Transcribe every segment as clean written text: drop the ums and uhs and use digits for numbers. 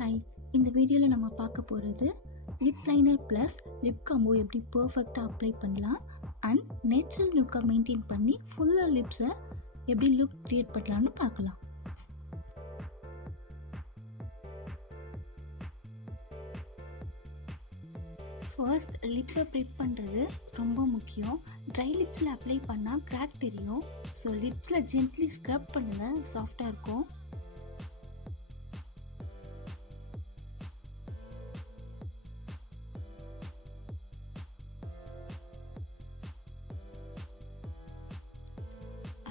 Hi, இந்த வீடியோவில் நம்ம பார்க்க போகிறது lip liner plus lip combo எப்படி பர்ஃபெக்டாக அப்ளை பண்ணலாம் அண்ட் நேச்சுரல் லுக்கை மெயின்டைன் பண்ணி ஃபுல்லாக லிப்ஸை எப்படி லுக் க்ரியேட் பண்ணலான்னு பார்க்கலாம். ஃபர்ஸ்ட் லிப்பை ப்ரிப் பண்ணுறது ரொம்ப முக்கியம். ட்ரை லிப்ஸில் அப்ளை பண்ணால் கிராக் தெரியும். ஸோ லிப்ஸில் ஜென்ட்லி ஸ்க்ரப் பண்ணுங்கள், சாஃப்டாக இருக்கும்.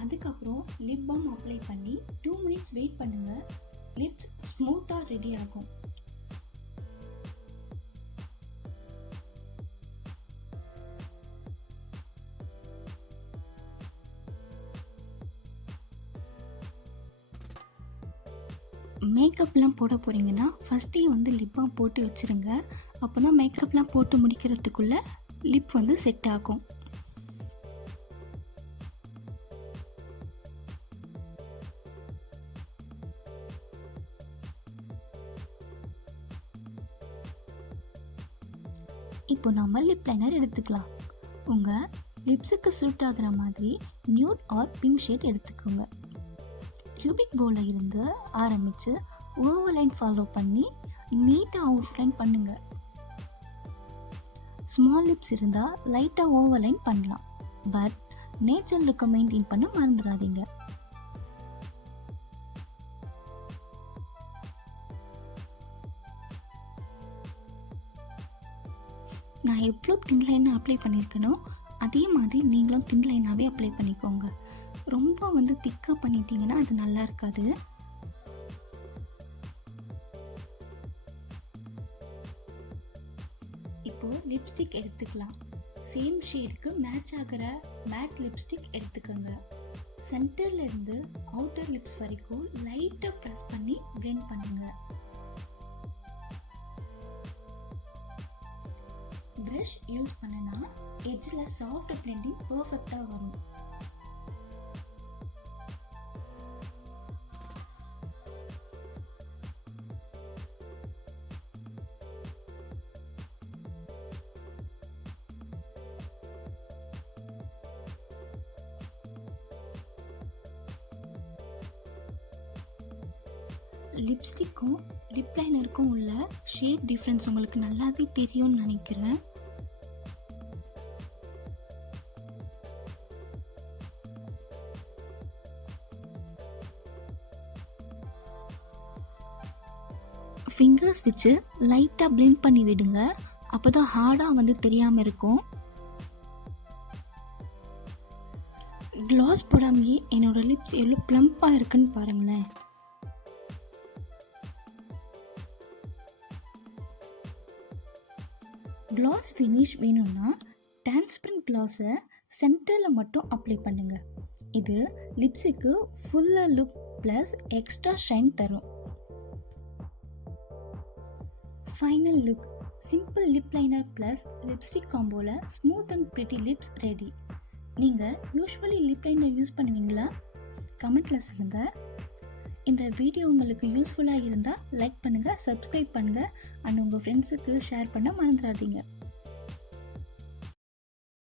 அதுக்கப்புறம் லிப் பாம் அப்ளை பண்ணி 2 மினிட்ஸ் வெயிட் பண்ணுங்கள். லிப்ஸ் ஸ்மூத்தாக ரெடி ஆகும். மேக்கப்லாம் போட போகிறீங்கன்னா ஃபஸ்ட்டே லிப் பாம் போட்டு வச்சுருங்க. அப்போ தான் மேக்கப்லாம் போட்டு முடிக்கிறதுக்குள்ளே லிப் செட் ஆகும். இப்போ நம்ம லிப் லைனர் எடுத்துக்கலாம். உங்கள் லிப்ஸுக்கு சூட் ஆகிற மாதிரி நியூட் ஆர் பிங்க் ஷேட் எடுத்துக்கோங்க. கியூபிக் போலில் இருந்து ஆரம்பித்து ஓவர் லைன் ஃபாலோ பண்ணி நீட்டாக அவுட்லைன் பண்ணுங்கள். ஸ்மால் லிப்ஸ் இருந்தால் லைட்டாக ஓவர் லைன் பண்ணலாம். பட் நேச்சுரல் லுக்கை மெயின்டைன் பண்ண மறந்துடாதீங்க. நான் எவ்வளோ தின் லைனாக அப்ளை பண்ணியிருக்கேனோ அதே மாதிரி நீங்களும் தின் லைனாகவே அப்ளை பண்ணிக்கோங்க. ரொம்ப திக்காக பண்ணிட்டீங்கன்னா அது நல்லா இருக்காது. இப்போது லிப்ஸ்டிக் எடுத்துக்கலாம். சேம் ஷேடுக்கு மேட்ச் ஆகிற மேட் லிப்ஸ்டிக் எடுத்துக்கோங்க. சென்டர்ல இருந்து அவுட்டர் லிப்ஸ் வரைக்கும் லைட்டாக ப்ரெஸ் பண்ணி பிளெண்ட் பண்ணுங்கள். ப்ரஷ் யூஸ் பண்ணனா எட்ஜில் சாஃப்ட் பிளெண்டிங் பர்ஃபெக்டாக வரும். லிப்ஸ்டிக்கும் லிப் லைனருக்கும் உள்ள ஷேட் டிஃப்ரென்ஸ் உங்களுக்கு நல்லாவே தெரியும்னு நினைக்கிறேன். ஃபிங்கர்ஸ் வச்சு லைட்டாக பிளெண்ட் பண்ணி விடுங்க. அப்போ தான் ஹார்டாக தெரியாமல் இருக்கும். க்ளாஸ் போடாமையே என்னோட லிப்ஸ் எவ்வளோ ப்ளம்பாக இருக்குன்னு பாருங்களேன். க்ளாஸ் ஃபினிஷ் வேணும்னா டிரான்ஸ்பரண்ட் க்ளாஸை சென்டரில் மட்டும் அப்ளை பண்ணுங்கள். இது லிப்ஸுக்கு ஃபுல்லாக லுக் ப்ளஸ் எக்ஸ்ட்ரா ஷைன் தரும். Final look simple lip liner plus lipstick காம்போவில் smooth and pretty lips ready. நீங்கள் யூஸ்வலி லிப் லைனர் யூஸ் பண்ணுவீங்களா? கமெண்ட்டில் சொல்லுங்கள். இந்த வீடியோ உங்களுக்கு யூஸ்ஃபுல்லாக இருந்தால் லைக் பண்ணுங்கள், சப்ஸ்கிரைப் பண்ணுங்கள் அண்ட் உங்கள் ஃப்ரெண்ட்ஸுக்கு ஷேர் பண்ண மறந்துடாதீங்க.